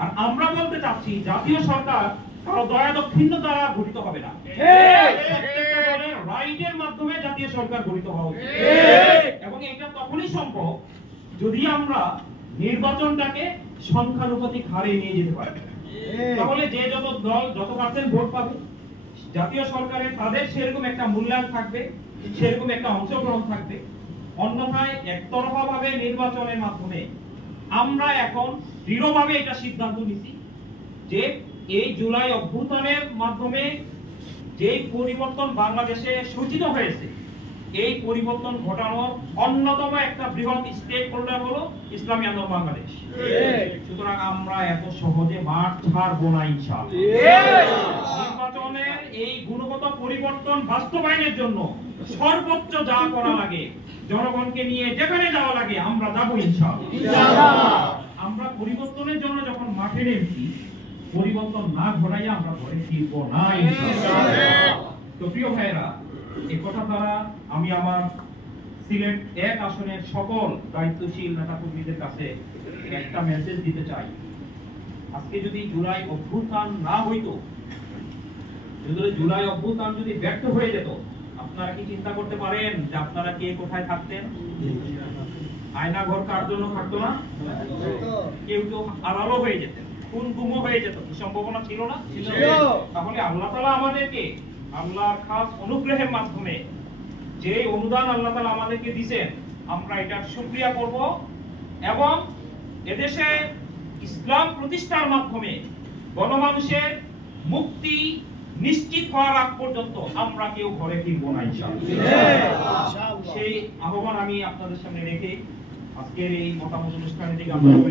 আর আমরা বলতে চাচ্ছি জাতীয় সরকার কারো দয়া দাক্ষিণ্য দ্বারা গঠিত হবে না, প্রত্যেকটা দলের রাইটের মাধ্যমে জাতীয় সরকার গঠিত হওয়া উচিত। এবং এটা তখনই সম্ভব যদি আমরা নির্বাচনটাকে সংখ্যানুপাতিক হারে নিয়ে যেতে পারি। তাহলে যে যত দল যত পার্সেন্ট ভোট পাবে জাতীয় সরকারে তাদের সেরকম একটা মূল্যায়ন থাকবে, সেরকম একটা অংশগ্রহণ থাকবে। অন্যথায় একতরফা ভাবে নির্বাচনের মাধ্যমে আমরা এখন দৃঢ়ভাবে এটা সিদ্ধান্ত নিছি যে এই জুলাই অভ্যুত্থানের মাধ্যমে যে পরিবর্তন বাংলাদেশে সূচিত হয়েছে, এই পরিবর্তন ঘটানোর অন্যতম একটা বৃহৎ স্টেক হোল্ডার হলো ইসলামী আন্দোলন বাংলাদেশ। সুতরাং আমরা এত সহজে মাঠ ছাড়বো না ইনশাআল্লাহ। নির্বাচনের এই গুণগত পরিবর্তন বাস্তবায়নের জন্য সর্বোচ্চ যা করা লাগে, জনগণকে নিয়ে যেখানে যাওয়া লাগে আমরা যাবো ইনশাআল্লাহ। আমরা পরিবর্তনের জন্য যখন মাঠে নেমেছি, পরিবর্তন না ঘটাইয়া আমরা ঘরে ফিরবো না ইনশাআল্লাহ। তো প্রিয় ভাইয়েরা, এই কথা দ্বারা আমি আমার সিলেট 1 আসনের সকল দায়িত্বশীল নেতাকর্মীদের কাছে একটা মেসেজ দিতে চাই। আজকে যদি জুলাই অভ্যুত্থান না হইতো, যদি জুলাই অভ্যুত্থান যদি ব্যর্থ হয়ে যেত, আপনারা কি চিন্তা করতে পারেন যে আপনারা কে কোথায় থাকতেন? আয়না ঘর কার জন্য থাকতো না? কেউ কেউ আড়ালো হয়ে যেতেন, খুন গুম হয়ে যেত। কি সম্ভাবনা ছিল না? তাহলে আল্লাহ তাআলা আমাদেরকে আল্লাহর খাস অনুগ্রহের মাধ্যমে যে অনুদান আল্লাহ তাআলা আমাদেরকে দিবেন, আমরা এটার শুকরিয়া করব এবং এদেশে ইসলাম প্রতিষ্ঠার মাধ্যমে গণমানুষের মুক্তি নিশ্চিত হওয়ার আগ পর্যন্ত আমরা কেউ ঘরে ফিরবো না ইনশাআল্লাহ। সেই আহ্বান আমি আপনাদের সামনে রেখে আজকের এই মতামত অনুষ্ঠানে থেকে আমরা